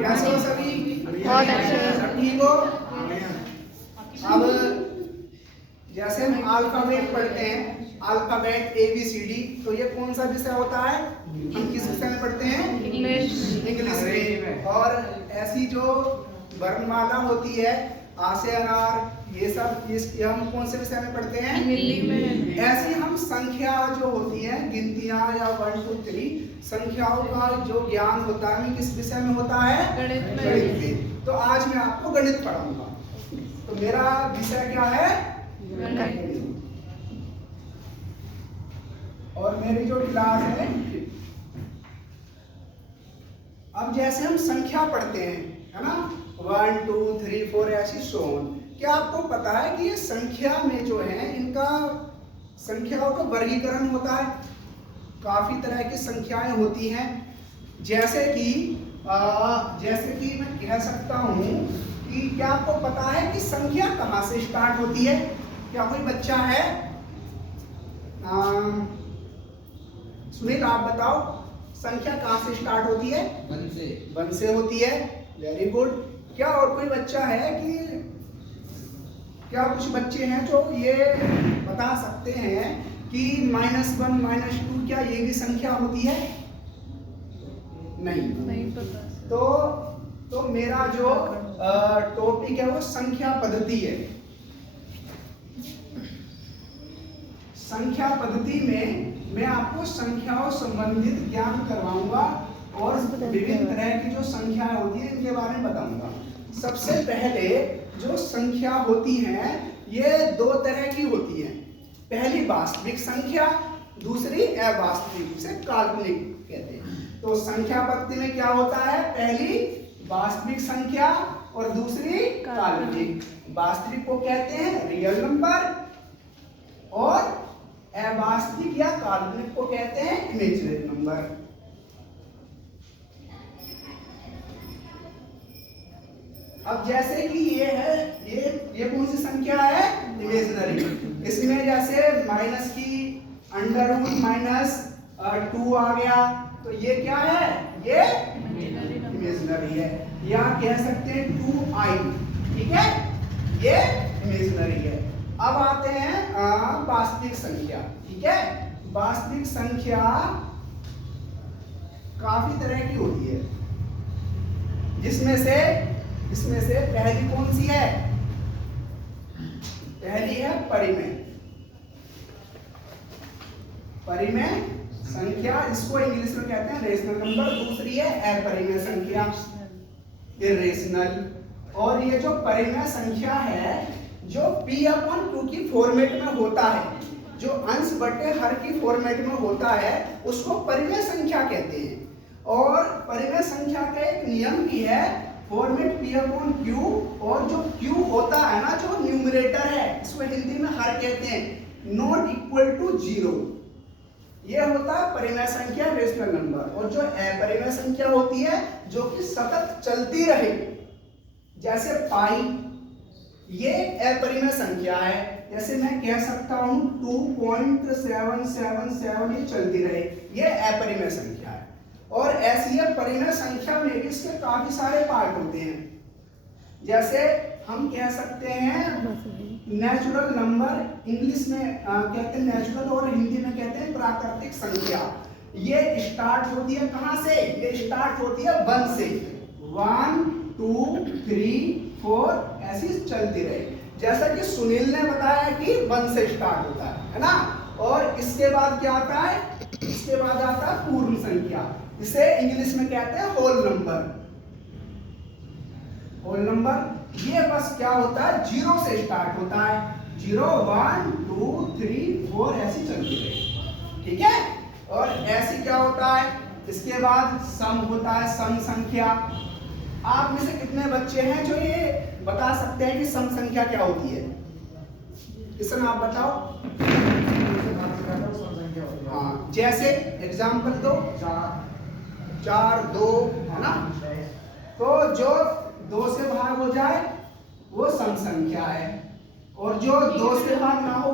कैसे हो सभी? बहुत अच्छे। सब ठीक हो? अब जैसे हम अल्फाबेट पढ़ते हैं, अल्फाबेट ABCD, तो ये कौन सा विषय होता है? हम किस विषय में पढ़ते हैं? इंग्लिश इंग्लिश में। और ऐसी जो वर्णमाला होती है, आ से अनार, ये सब ये हम कौन से विषय में पढ़ते हैं? हिंदी में। ऐसी हम संख्या जो होती है, गिनतियां या 1 2 3 संख्याओं का जो ज्ञान होता है किस विषय में होता है? गणित में। गणित में। तो आज मैं आपको गणित पढ़ाऊंगा। तो मेरा विषय क्या है? गणित। और मेरी जो क्लास है, अब जैसे हम संख्या पढ़ते हैं, है ना, 1 2 3 4 ऐसी सोन, क्या आपको पता है कि ये संख्या में जो है इनका संख्याओं का वर्गीकरण होता है? काफी तरह की संख्याएं होती हैं। जैसे कि मैं कह सकता हूं कि क्या आपको पता है कि संख्या कहां से स्टार्ट होती है? क्या कोई बच्चा है? सुनील, आप बताओ, संख्या कहां से स्टार्ट होती है? वन से होती है। Very good. क्या और कोई बच्चा है कि क्या कुछ बच्चे हैं जो ये बता सकते हैं कि -1 -2 क्या ये भी संख्या होती है? नहीं पता। तो मेरा जो टॉपिक है वो संख्या पद्धति है। संख्या पद्धति में मैं आपको संख्याओं संबंधित ज्ञान करवाऊंगा और विभिन्न तरह की जो संख्याएं होती हैं इनके बारे में बताऊंगा। सबसे पहले जो संख्या होती हैं ये दो तरह की होती हैं। पहली वास्तविक संख्या, दूसरी अवास्तविक, इसे काल्पनिक कहते हैं। तो संख्या पद्धति में क्या होता है? पहली वास्तविक संख्या और दूसरी काल्पनिक। वास्तविक को कहते हैं रियल नंबर और अवास्तविक या काल्पनिक को कहते हैं इमेजिनरी नंबर। अब जैसे कि ये है, ये कौन सी संख्या है? इमेजिनरी। इसमें जैसे माइनस की √-2 आ गया, तो ये क्या है? ये इमेजिनरी है। या कह सकते हैं 2i, ठीक है, ये इमेजिनरी है। अब आते हैं वास्तविक संख्या, ठीक है। वास्तविक संख्या काफी तरह की होती है, इसमें से पहली कौन सी है? पहली है परिमेय। परिमेय संख्या, इसको इंग्लिश में कहते हैं रेशनल नंबर। दूसरी है अपरिमेय संख्या, इरेशनल। और ये जो परिमेय संख्या है जो P/2 की फॉर्मेट में होता है, जो अंश बटे हर की फॉर्मेट में होता है, उसको परिमेय संख्या कहते हैं। और परिमेय संख्या का एक नियम भी है, फॉर्मेट P/Q, और जो Q होता है ना, जो न्यूमरेटर है, इसको हिंदी में हर कहते हैं, नॉट इक्वल टू 0। ये होता है परिमेय संख्या, रेशनल नंबर। और जो अपरिमेय संख्या होती है जो कि सतत चलती रहे, जैसे पाई, ये अपरिमेय संख्या है। जैसे मैं कह सकता हूं 2.777, ये चलती रहे, ये अपरिमेय संख्या है। और ऐसी है परिमेय संख्या में भी इसके काफी सारे पार्ट होते हैं। जैसे हम कह सकते हैं नेचुरल नंबर, इंग्लिश में कहते हैं नेचुरल और हिंदी में कहते हैं प्राकृतिक संख्या। ये स्टार्ट होती है कहां से? ये स्टार्ट होती है 1 से, 1 2 3 4 ऐसी चलती रहे। जैसा कि सुनील ने बताया कि 1 से स्टार्ट होता है ना। और इसके बाद क्या आता है? इसके बाद आता है पूर्ण संख्या, इसे इंग्लिश में कहते हैं होल नंबर। होल नंबर ये बस क्या होता है? 0 से स्टार्ट होता है, 0 1 2 3 4 ऐसी चलती रहे, ठीक है। और ऐसी क्या होता है? इसके बाद सम होता है, सम संख्या। आप में से कितने बच्चे हैं जो ये बता सकते हैं कि सम संख्या क्या होती है? किशन, आप बताओ। हाँ, जैसे एग्जाम्पल दो। 4 2, है ना। तो जो 2 से भाग हो जाए वो सम संख्या है, और जो 2 से भाग ना हो